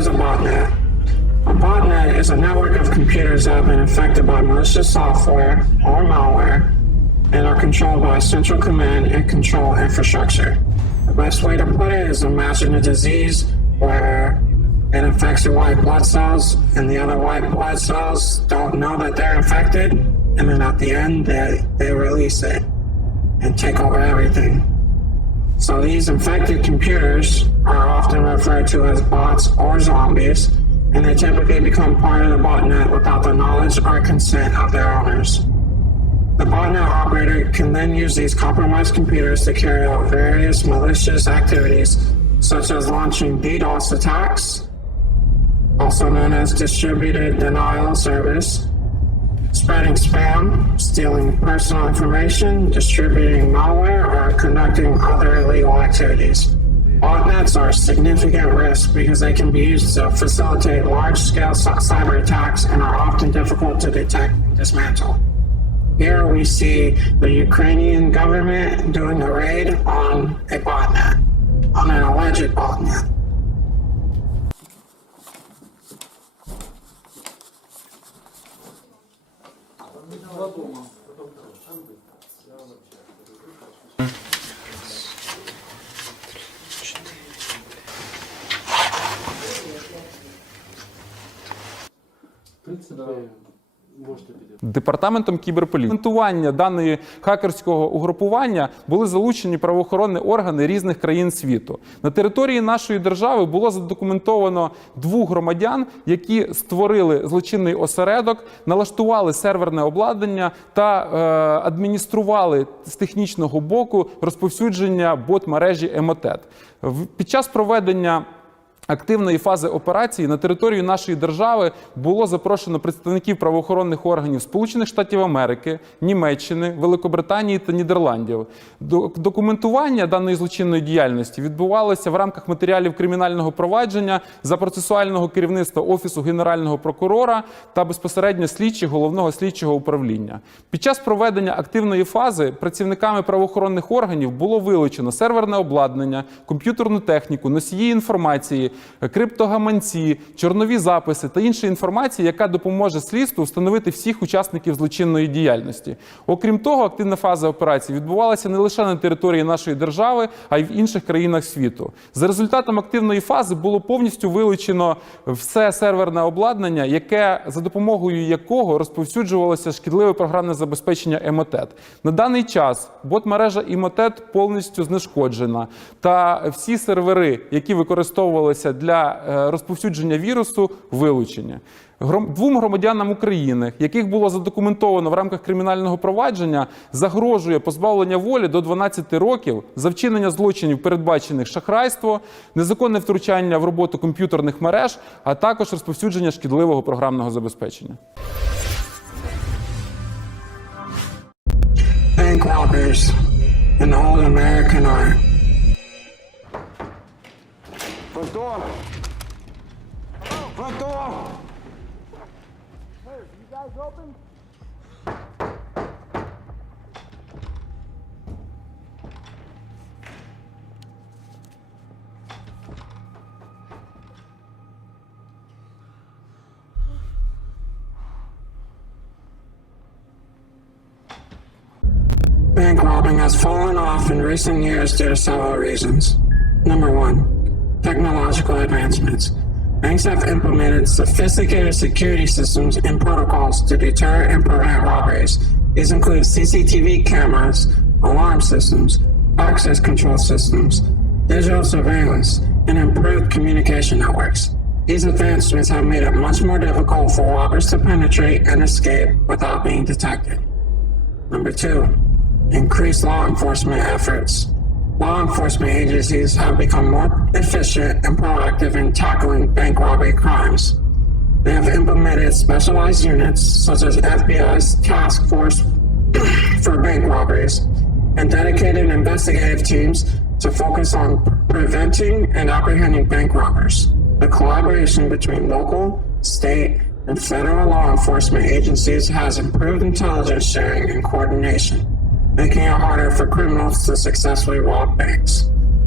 is a botnet? A botnet is a network of computers that have been infected by malicious software or malware and are controlled by a central command and control infrastructure. The best way to put it is imagine a disease where it infects your white blood cells and the other white blood cells don't know that they're infected, and then at the end they release it and take over everything. So these infected computers are often referred to as bots or zombies, and they typically become part of the botnet without the knowledge or consent of their owners. The botnet operator can then use these compromised computers to carry out various malicious activities, such as launching DDoS attacks, also known as distributed denial of service, spreading spam, stealing personal information, distributing malware, or conducting other illegal activities. Botnets are a significant risk because they can be used to facilitate large-scale cyber attacks and are often difficult to detect and dismantle. Here we see the Ukrainian government doing a raid on a botnet, on an alleged botnet. Департаментом кіберполіції. Коментування даної хакерського угрупування були залучені правоохоронні органи різних країн світу. На території нашої держави було задокументовано 2 громадян, які створили злочинний осередок, налаштували серверне обладнання та адміністрували з технічного боку розповсюдження бот-мережі Емотет. Під час проведення активної фази операції на територію нашої держави було запрошено представників правоохоронних органів Сполучених Штатів Америки, Німеччини, Великобританії та Нідерландів. Документування даної злочинної діяльності відбувалося в рамках матеріалів кримінального провадження за процесуального керівництва Офісу Генерального прокурора та безпосередньо слідчих Головного слідчого управління. Під час проведення активної фази працівниками правоохоронних органів було вилучено серверне обладнання, комп'ютерну техніку, носії інформації, криптогаманці, чорнові записи та інша інформація, яка допоможе слідству встановити всіх учасників злочинної діяльності. Окрім того, активна фаза операції відбувалася не лише на території нашої держави, а й в інших країнах світу. За результатом активної фази було повністю вилучено все серверне обладнання, за допомогою якого розповсюджувалося шкідливе програмне забезпечення Емотет. На даний час бот-мережа Емотет повністю знешкоджена, та всі сервери, які використовувалися для розповсюдження вірусу, вилучені. 2 громадянам України, яких було задокументовано в рамках кримінального провадження, загрожує позбавлення волі до 12 років за вчинення злочинів, передбачених шахрайство, незаконне втручання в роботу комп'ютерних мереж, а також розповсюдження шкідливого програмного забезпечення. Bank robbers in old American art. Front door! Front door! Hey, you guys open? Bank robbing has fallen off in recent years due to several reasons. Number 1. Technological advancements. Banks have implemented sophisticated security systems and protocols to deter and prevent robberies. These include CCTV cameras, alarm systems, access control systems, digital surveillance, and improved communication networks. These advancements have made it much more difficult for robbers to penetrate and escape without being detected. Number 2. Increased law enforcement efforts. Law enforcement agencies have become more efficient and proactive in tackling bank robbery crimes. They have implemented specialized units, such as FBI's task force for bank robberies, and dedicated investigative teams to focus on preventing and apprehending bank robbers. The collaboration between local, state, and federal law enforcement agencies has improved intelligence sharing and coordination, making it harder for criminals to successfully rob banks.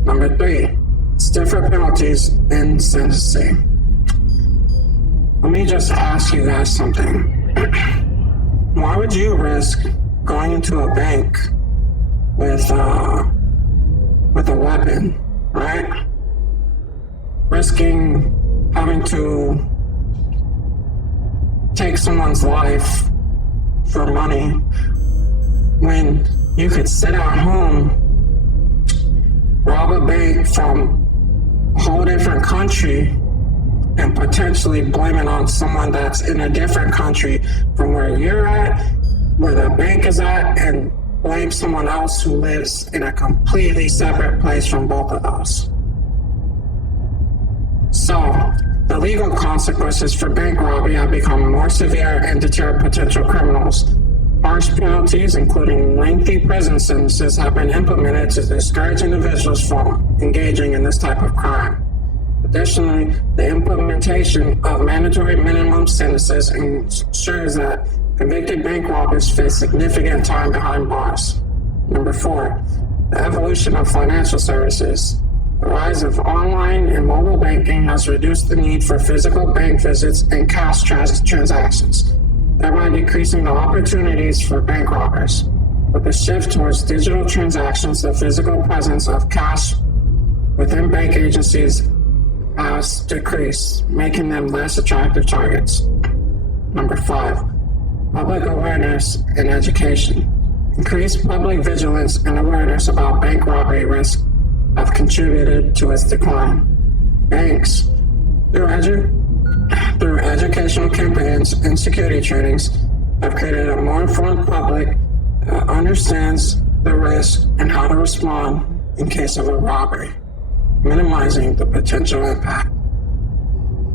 Number 3, stiffer penalties and sentencing. Let me just ask you guys something. Why would you risk going into a bank with a weapon, right? Risking having to take someone's life for money when you could sit at home, rob a bank from a whole different country, and potentially blame it on someone that's in a different country from where you're at, where the bank is at, and blame someone else who lives in a completely separate place from both of those. So, the legal consequences for bank robbery have become more severe and deter potential criminals. Harsh penalties, including lengthy prison sentences, have been implemented to discourage individuals from engaging in this type of crime. Additionally, the implementation of mandatory minimum sentences ensures that convicted bank robbers face significant time behind bars. Number 4, the evolution of financial services. The rise of online and mobile banking has reduced the need for physical bank visits and cash transactions, thereby decreasing the opportunities for bank robbers. With the shift towards digital transactions, the physical presence of cash within bank agencies has decreased, making them less attractive targets. Number 5, public awareness and education. Increased public vigilance and awareness about bank robbery risk have contributed to its decline. Banks, through educational campaigns and security trainings, have created a more informed public that understands the risk and how to respond in case of a robbery, minimizing the potential impact.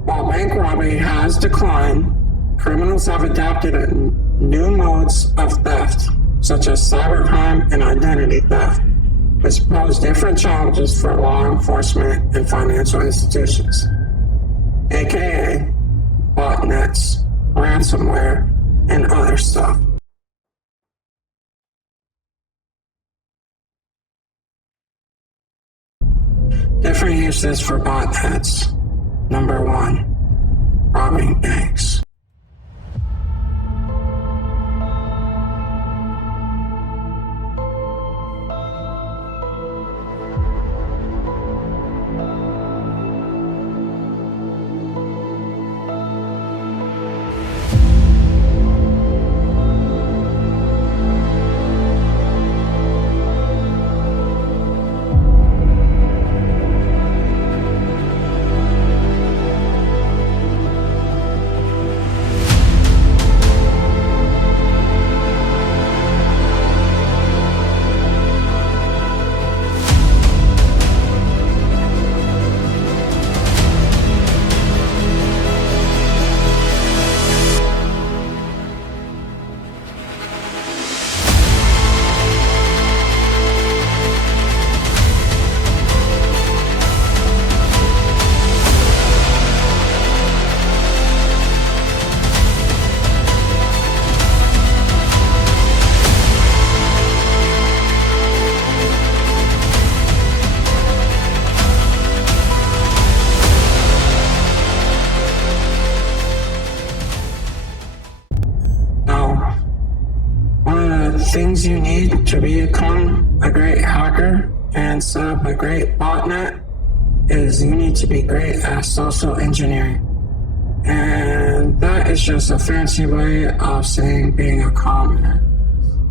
While bank robbery has declined, criminals have adapted new modes of theft, such as cybercrime and identity theft, which pose different challenges for law enforcement and financial institutions, aka botnets, ransomware, and other stuff. Different uses for botnets. Number 1, robbing banks. Things you need to become a great hacker and set up a great botnet is you need to be great at social engineering. And that is just a fancy way of saying being a commoner.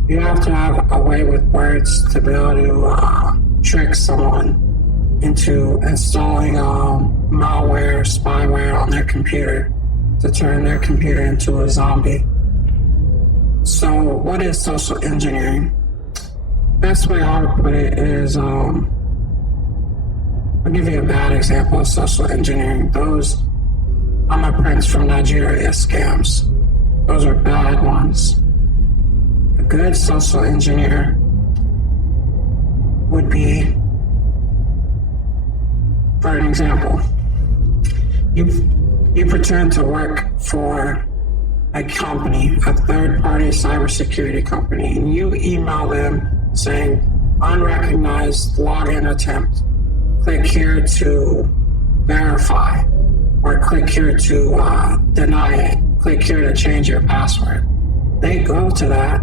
You have to have a way with words to be able to trick someone into installing malware, spyware on their computer to turn their computer into a zombie. So what is social engineering? Best way I would put it is, I'll give you a bad example of social engineering. Those I'm a prince from Nigeria scams. Those are bad ones. A good social engineer would be, for an example, you pretend to work for a company, a third-party cybersecurity company, and you email them saying, unrecognized login attempt. Click here to verify. or click here to deny it, click here to change your password. They go to that,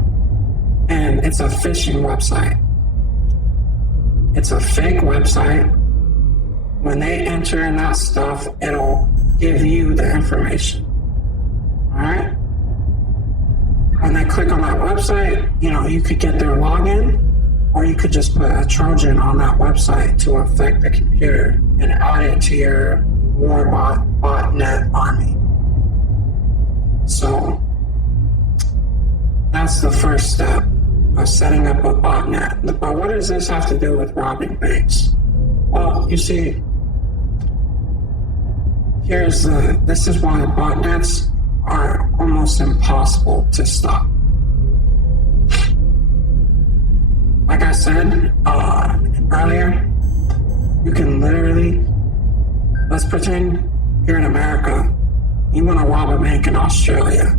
and it's a phishing website. It's a fake website. When they enter in that stuff, it'll give you the information. All right? When they click on that website, you could get their login, or you could just put a Trojan on that website to infect the computer and add it to your Warbot Botnet army. So that's the first step of setting up a botnet. But what does this have to do with robbing banks? Well, you see, this is why botnets are almost impossible to stop. Like I said earlier, you can literally, let's pretend you're in America, you want to rob a bank in Australia.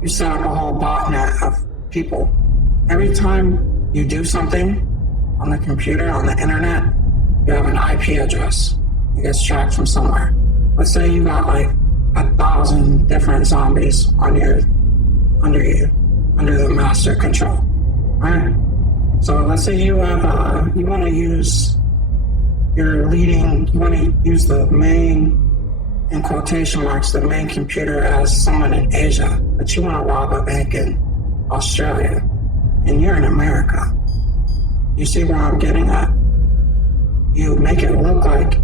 You set up a whole botnet of people. Every time you do something on the computer, on the internet, you have an IP address. It gets tracked from somewhere. Let's say you got like 1,000 different zombies under the master control, right? So let's say you have, you want to use the main, in quotation marks, the main computer as someone in Asia, but you want to rob a bank in Australia, and you're in America. You see where I'm getting at? You make it look like,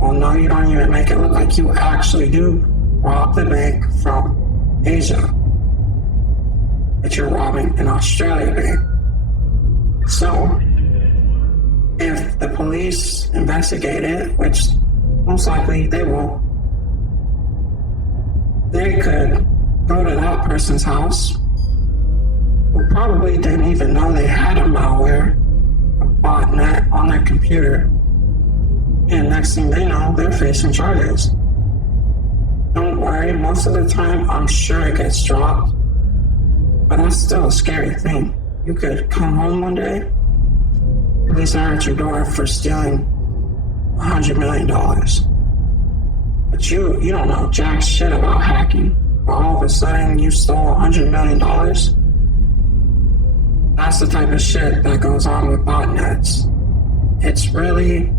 well, no, you don't even make it look like you actually do rob the bank from Asia, but you're robbing an Australia bank. So, if the police investigate it, which most likely they will, they could go to that person's house, who probably didn't even know they had a malware, a botnet on their computer, and next thing they know, they're facing charges. Don't worry, most of the time, I'm sure it gets dropped, but that's still a scary thing. You could come home one day, police are at your door for stealing $100 million. But you don't know jack shit about hacking. But all of a sudden, you stole $100 million. That's the type of shit that goes on with botnets. It's really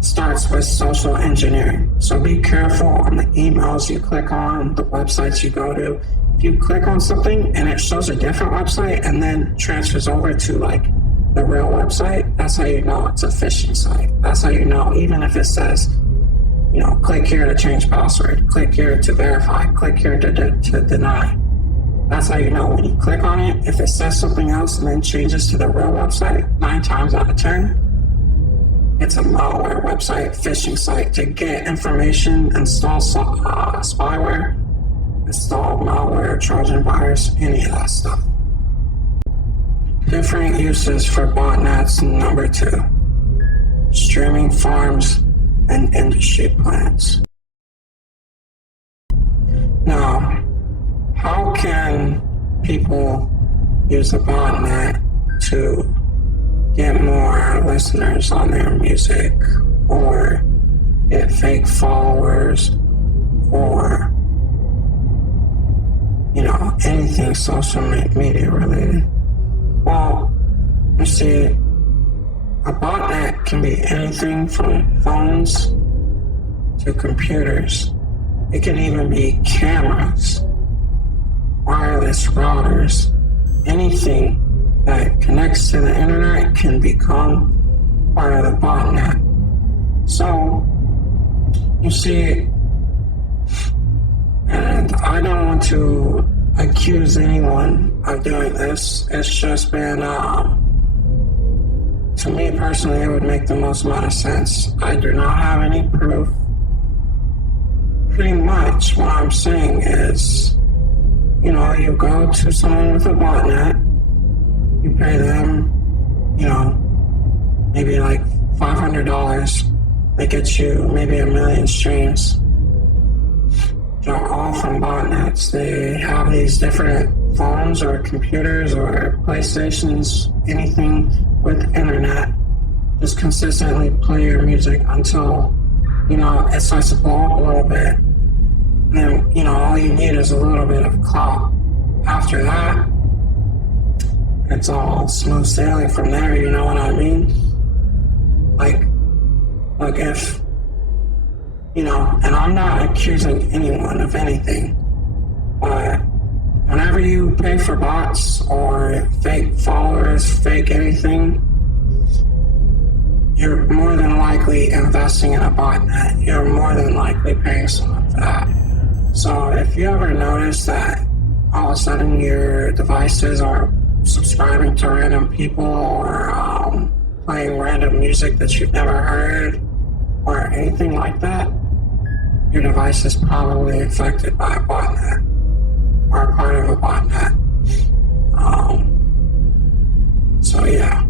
starts with social engineering. So be careful on the emails you click on, the websites you go to. If you click on something and it shows a different website and then transfers over to like the real website, that's how you know it's a phishing site. That's how you know, even if it says, click here to change password, click here to verify, click here to deny. That's how you know when you click on it. If it says something else and then changes to the real website, 9 times out of 10, it's a malware website, phishing site to get information, install spyware, install malware, Trojan virus, any of that stuff. Different uses for botnets. Number 2, streaming farms and industry plants. Now, how can people use a botnet to get more listeners on their music, or get fake followers, or anything social media related? Well, you see, a botnet can be anything from phones to computers. It can even be cameras, wireless routers. Anything that connects to the internet can become part of the botnet. So, you see, and I don't want to accuse anyone of doing this. It's just been, to me personally, it would make the most amount of sense. I do not have any proof. Pretty much what I'm saying is, you go to someone with a botnet, you pay them, maybe like $500. They get you maybe 1 million streams. They're all from botnets. They have these different phones or computers or PlayStations, anything with internet. Just consistently play your music until it starts to blow up a little bit. And then, all you need is a little bit of clout. After that, it's all smooth sailing from there, you know what I mean? Like if, and I'm not accusing anyone of anything, but whenever you pay for bots or fake followers, fake anything, you're more than likely investing in a botnet. You're more than likely paying someone for that. So if you ever notice that all of a sudden your devices are subscribing to random people or playing random music that you've never heard or anything like that, your device is probably infected by a botnet or a part of a botnet. So yeah.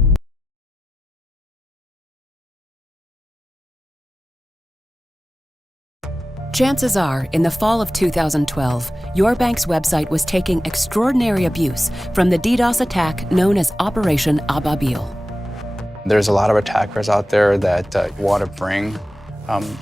Chances are, in the fall of 2012, your bank's website was taking extraordinary abuse from the DDoS attack known as Operation Ababil. There's a lot of attackers out there that want to bring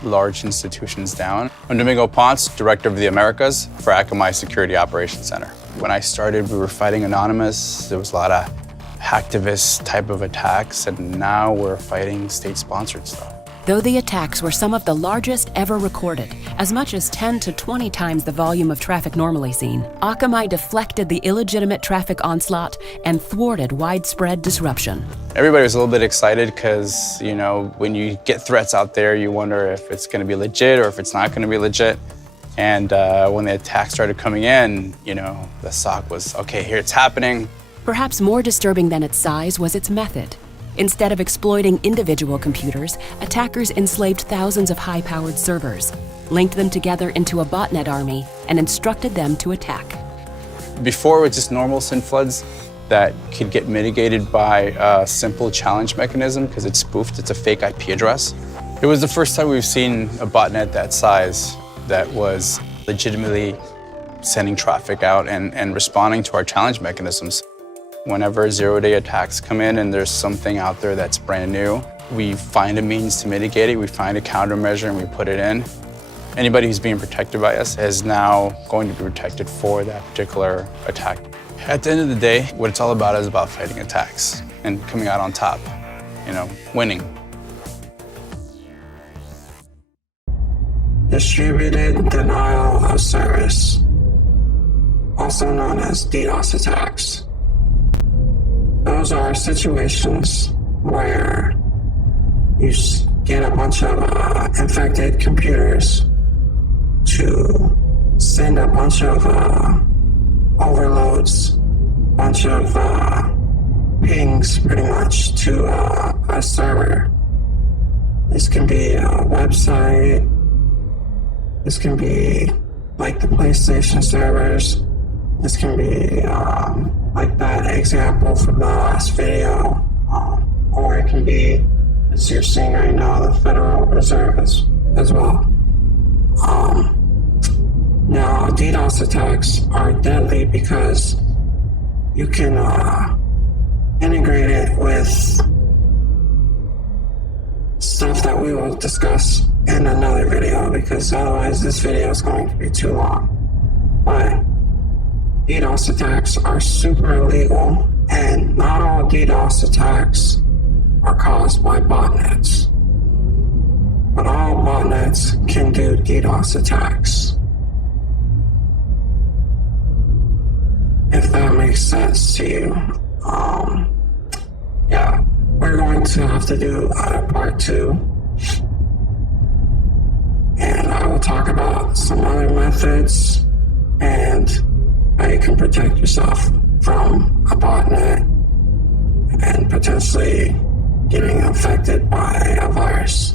large institutions down. I'm Domingo Ponce, Director of the Americas for Akamai Security Operations Center. When I started, we were fighting anonymous. There was a lot of hacktivist type of attacks, and now we're fighting state-sponsored stuff. Though the attacks were some of the largest ever recorded, as much as 10 to 20 times the volume of traffic normally seen, Akamai deflected the illegitimate traffic onslaught and thwarted widespread disruption. Everybody was a little bit excited because, when you get threats out there, you wonder if it's going to be legit or if it's not going to be legit. And when the attacks started coming in, the SOC was, okay, here it's happening. Perhaps more disturbing than its size was its method. Instead of exploiting individual computers, attackers enslaved thousands of high-powered servers, linked them together into a botnet army, and instructed them to attack. Before, it was just normal SYN floods that could get mitigated by a simple challenge mechanism because it's spoofed, it's a fake IP address. It was the first time we've seen a botnet that size that was legitimately sending traffic out and responding to our challenge mechanisms. Whenever zero-day attacks come in and there's something out there that's brand new, we find a means to mitigate it, we find a countermeasure and we put it in. Anybody who's being protected by us is now going to be protected for that particular attack. At the end of the day, what it's all about is about fighting attacks and coming out on top, winning. Distributed denial of service, also known as DDoS attacks. Those are situations where you get a bunch of infected computers to send a bunch of overloads, bunch of pings pretty much to a server. This can be a website, this can be like the PlayStation servers, this can be like that example from the last video, or it can be, as you're seeing right now, the Federal Reserve as well. Now, DDoS attacks are deadly because you can integrate it with stuff that we will discuss in another video, because otherwise this video is going to be too long. But DDoS attacks are super illegal, and not all DDoS attacks are caused by botnets. But all botnets can do DDoS attacks. If that makes sense to you. Yeah, we're going to have to do a part 2. And I will talk about some other methods and how you can protect yourself from a botnet and potentially getting infected by a virus.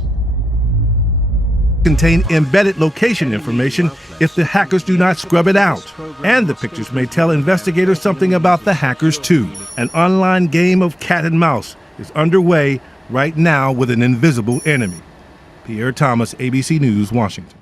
Contain embedded location information if the hackers do not scrub it out. And the pictures may tell investigators something about the hackers too. An online game of cat and mouse is underway right now with an invisible enemy. Pierre Thomas, ABC News, Washington.